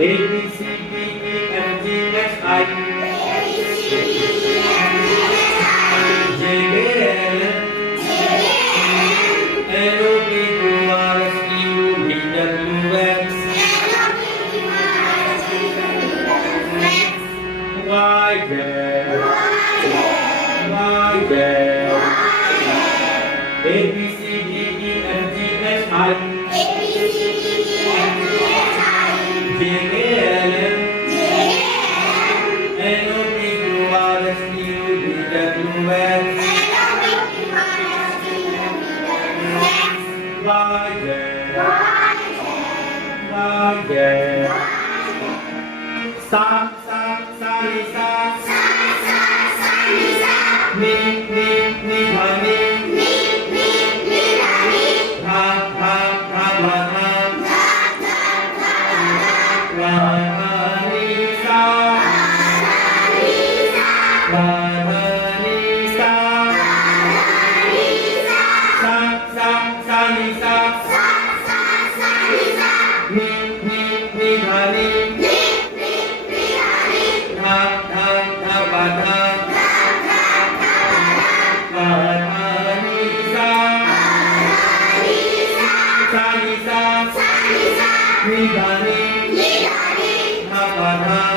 A B C D E F G H I J K L N O P Q R S T U V W X Y Z A B C D E F G H I J K L N O P Q R S T U V W X Y Z Sa ni sa ni pa ni ha ma ha ra ni sa ni sa sa ni sa ni pa ni ha pa ha ni sa ni pa ni ha pa ha